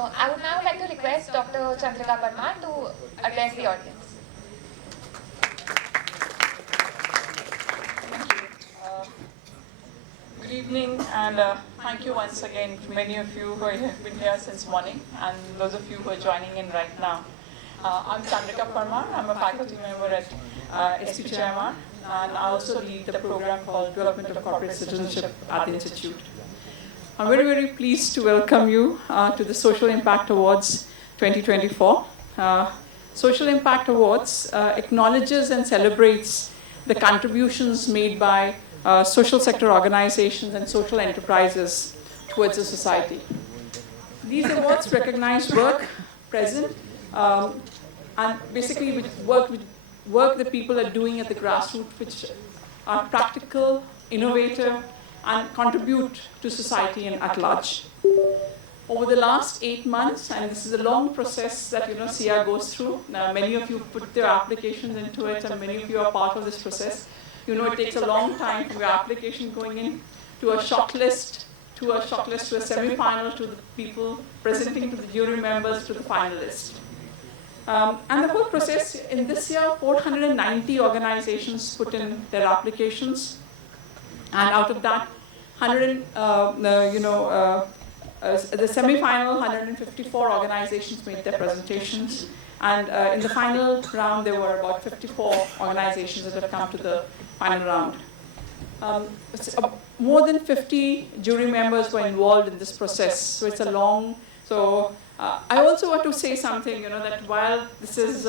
I would now like to request Dr. Chandrika Parmar to address the audience. Good evening, and thank you once again to many of you who have been here since morning, and those of you who are joining in right now. I'm Chandrika Parmar. I'm a faculty member at SIA, and I also lead the program called Development of Corporate Citizenship at the Institute. I'm very, very pleased to welcome you to the Social Impact Awards 2024. Social Impact Awards acknowledges and celebrates the contributions made by social sector organizations and social enterprises towards the society. These awards recognize work present and basically work that people are doing at the grassroots, which are practical, innovative, and contribute to society and at large. Over the last 8 months, and this is a long process that SIA goes through. Many of you put their applications into it, and many of you are part of this process. It takes a long time from your application going in to a shortlist, to a semi-final, to the people presenting to the jury members, to the finalists. And the whole process, in this year, 490 organizations put in their applications. And out of that, the semi-final, 154 organizations made their presentations. And in the final round, there were about 54 organizations that have come to the final round. More than 50 jury members were involved in this process, so it's a long. So I also want to say something, that while this is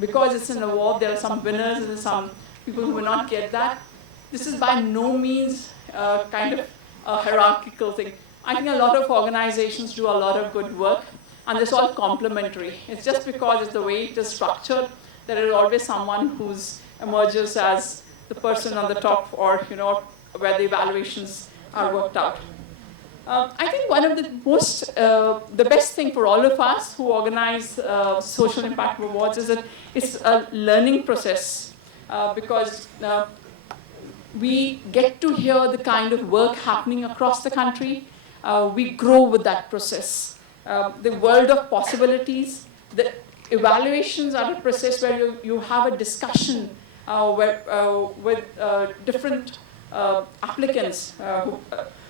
because it's an award, there are some winners and some people who will not get that. This is by no means kind of a hierarchical thing. I think a lot of organizations do a lot of good work, and it's all complementary. It's just because it's the way it is structured, there is always someone who emerges as the person on the top, or where the evaluations are worked out. I think one of the best thing for all of us who organize social impact awards is that it's a learning process, because we get to hear the kind of work happening across the country. We grow with that process. The world of possibilities, the evaluations are a process where you have a discussion with different applicants.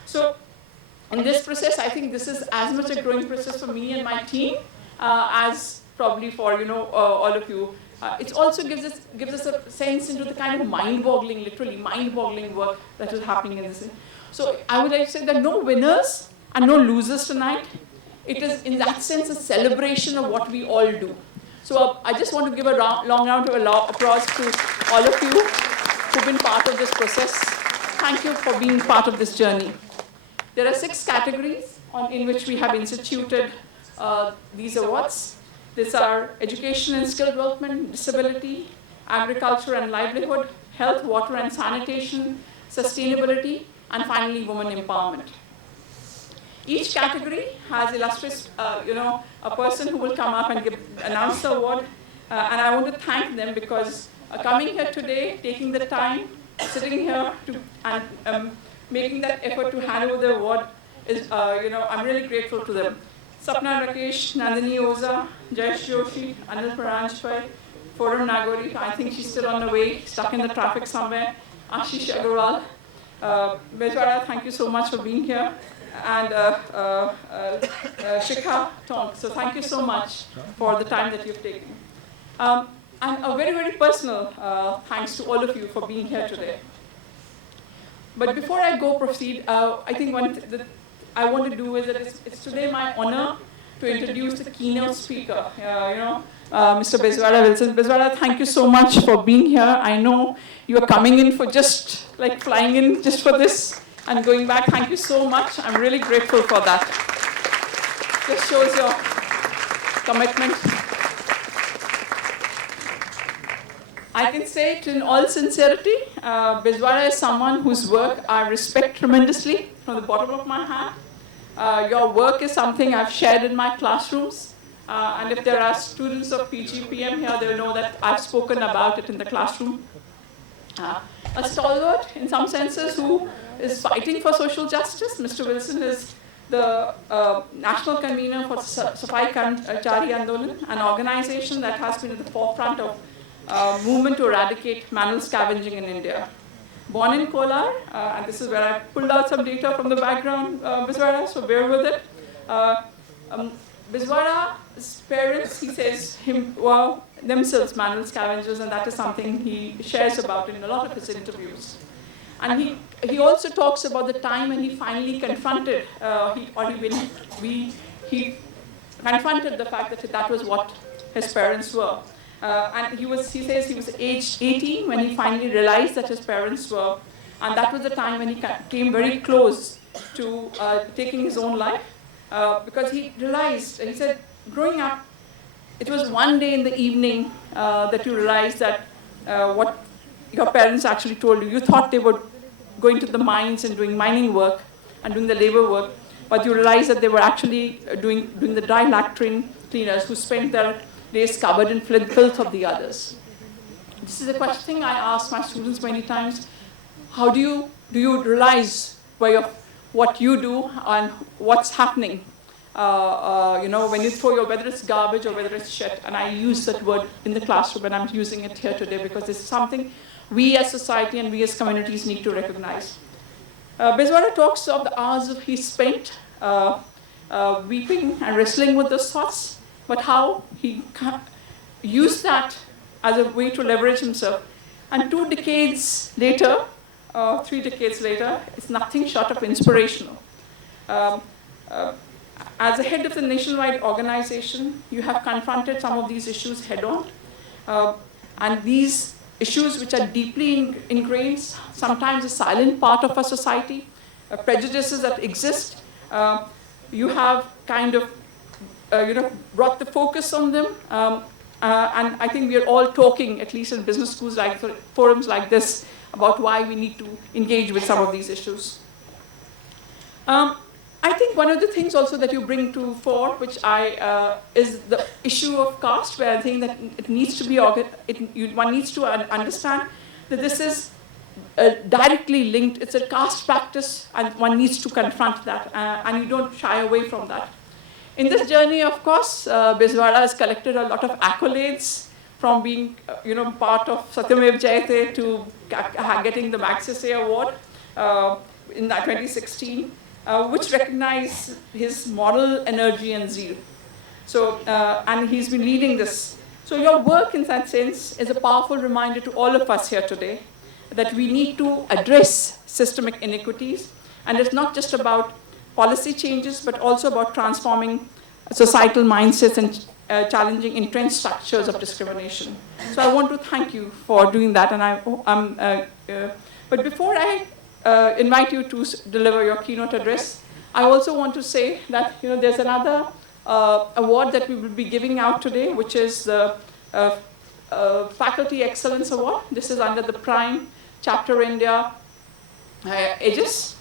So in this process, I think this is as much a growing process for me and my team as probably for all of you. It also gives us a sense into the kind of mind-boggling, literally mind-boggling work that is happening in this. So I would like to say there are no winners and no losers tonight. It is, in that sense, a celebration of what we all do. So I just want to give a long round of applause to all of you who've been part of this process. Thank you for being part of this journey. There are 6 categories in which we have instituted these awards. These are education and skill development, disability, agriculture and livelihood, health, water and sanitation, sustainability, and finally, women empowerment. Each category has illustrious, a person who will come up and announce the award. And I want to thank them because coming here today, taking the time, sitting here and making that effort to hand over the award is, I'm really grateful to them. Sapna Rakesh, Nandini Oza, Jayesh Joshi, Anil Paranjpai, Forum Nagori, I think she's still on the way, stuck in the traffic somewhere, Ashish Agarwal, Bejwara, thank you so much for being here, and Shikha Tong. So thank you so much for the time that you've taken. And a very, very personal thanks to all of you for being here today. But before I proceed, I think one that I want to do is that it's today my honor to introduce the keynote speaker, Mr. Bezwara Wilson. Bezwara, thank you so much for being here. I know you are coming in for just like flying in just for this and going back. Thank you so much. I'm really grateful for that. Just shows your commitment. I can say it in all sincerity, Bezwara is someone whose work I respect tremendously from the bottom of my heart. Your work is something I've shared in my classrooms. And if there are students of PGPM here, they'll know that I've spoken about it in the classroom. A stalwart, in some senses, who is fighting for social justice. Mr. Wilson is the national convener for Safai Karmchari Andolan, an organization that has been at the forefront of movement to eradicate manual scavenging in India. Born in Kolar, and this is where I pulled out some data from the background, Biswara, so bear with it. Biswara's parents, he says, were themselves manual scavengers, and that is something he shares about in a lot of his interviews. And he also talks about the time when he finally confronted, he confronted the fact that that was what his parents were. And he says he was aged 18 when he finally realized that his parents were, and that was the time when he came very close to taking his own life, because he realized, he said, growing up, it was one day in the evening that you realized that what your parents actually told you. You thought they were going to the mines and doing mining work and doing the labor work, but you realized that they were actually doing the dry latrine cleaners who spent their days covered in filth of the others. This is a question I ask my students many times. How do you realize what you do and what's happening? When you throw whether it's garbage or whether it's shit, and I use that word in the classroom, and I'm using it here today because this is something we as society and we as communities need to recognize. Biswara talks of the hours he spent weeping and wrestling with those thoughts, but how he used that as a way to leverage himself. And 2 decades later, 3 decades later, it's nothing short of inspirational. As the head of the nationwide organization, you have confronted some of these issues head-on. And these issues which are deeply ingrained, sometimes a silent part of our society, prejudices that exist, you have kind of brought the focus on them. And I think we are all talking, at least in business schools, forums like this, about why we need to engage with some of these issues. I think one of the things also that you bring to fore, which is the issue of caste, where I think that it needs to be, one needs to understand that this is directly linked. It's a caste practice, and one needs to confront that, and you don't shy away from that. In this journey, of course, Biswara has collected a lot of accolades, from being part of Satyamev Jayate to getting the Magsaysay Award in 2016. Which recognize his moral energy and zeal. So, and he's been leading this. So your work, in that sense, is a powerful reminder to all of us here today that we need to address systemic inequities. And it's not just about policy changes, but also about transforming societal mindsets and challenging entrenched structures of discrimination. So I want to thank you for doing that. And but before I invite you to deliver your keynote address, I also want to say that there's another award that we will be giving out today, which is the Faculty Excellence Award. This is under the Prime Chapter India aegis.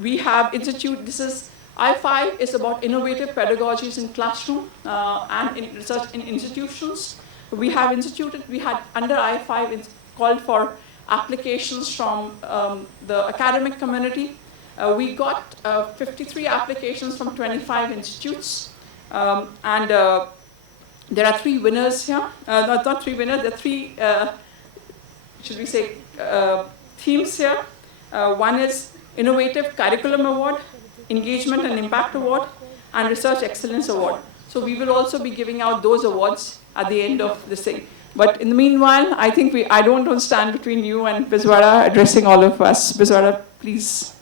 We have institute. This is I5 is about innovative pedagogies in classroom and in research in institutions. We had under I5 called for applications from the academic community. We got 53 applications from 25 institutes. And there are 3 winners here. Not 3 winners, there are 3, should we say, themes here. One is Innovative Curriculum Award, Engagement and Impact Award, and Research Excellence Award. So we will also be giving out those awards at the end of this thing. But in the meanwhile, I think I don't want to stand between you and Biswara addressing all of us. Biswara, please.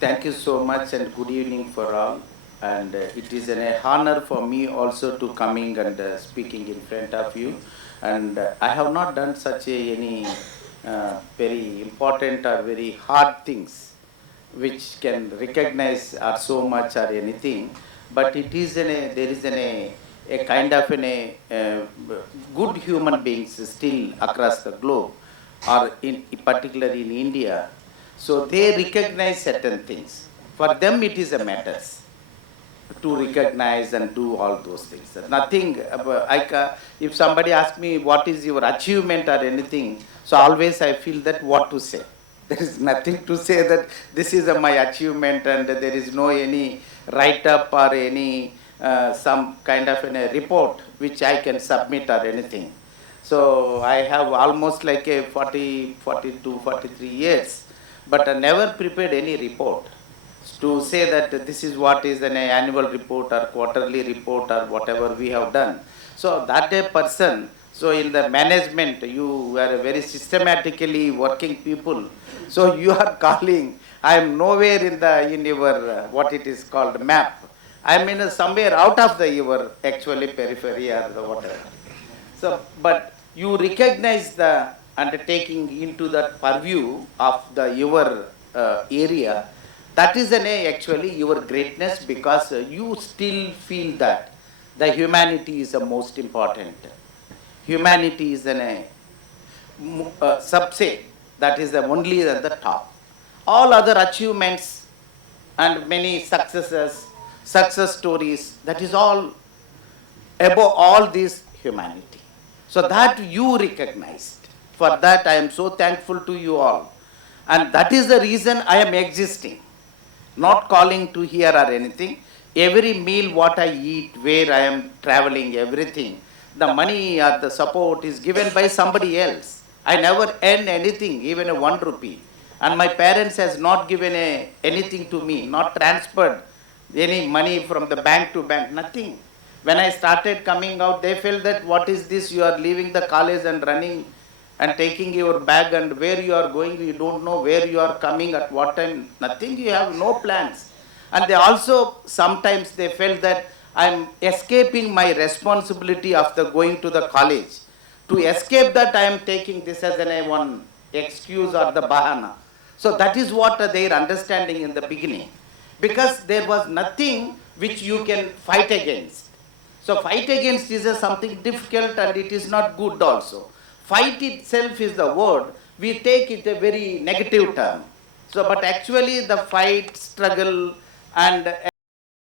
Thank you so much, and good evening for all. And it is an honor for me also to coming and speaking in front of you. And I have not done such any very important or very hard things which can recognize or so much or anything, but it is there is a kind of good human beings still across the globe, or particularly in India. So they recognize certain things. For them it is a matters. to recognize and do all those things. Nothing, if somebody asks me what is your achievement or anything, so always I feel that what to say. There is nothing to say that this is my achievement, and there is no any write-up or any some kind of a report which I can submit or anything. So I have almost like a 40, 42, 43 years, but I never prepared any report to say that this is what is an annual report or quarterly report or whatever we have done. So that a person, so in the management, you are a very systematically working people. So you are calling, I am nowhere in your, what it is called, map. I am in somewhere out of your actually periphery or the whatever. So, but you recognize the undertaking into that purview of your area. That is actually your greatness, because you still feel that the humanity is the most important. Humanity is a subset, that is the only at the top. All other achievements and many successes, success stories, that is all above all this humanity. So that you recognized. For that I am so thankful to you all. And that is the reason I am existing. Not calling to here or anything. Every meal what I eat, where I am traveling, everything, the money or the support is given by somebody else. I never earn anything, even a 1 rupee. And my parents has not given anything to me, not transferred any money from the bank to bank, nothing. When I started coming out, they felt that what is this, you are leaving the college and running and taking your bag, and where you are going, you don't know where you are coming, at what time, nothing, you have no plans. And they also, sometimes they felt that I am escaping my responsibility after going to the college. To escape that, I am taking this as one excuse or the bahana. So that is what their understanding in the beginning. Because there was nothing which you can fight against. So fight against is something difficult, and it is not good also. Fight itself is the word, we take it a very negative term. So, but actually the fight, struggle, and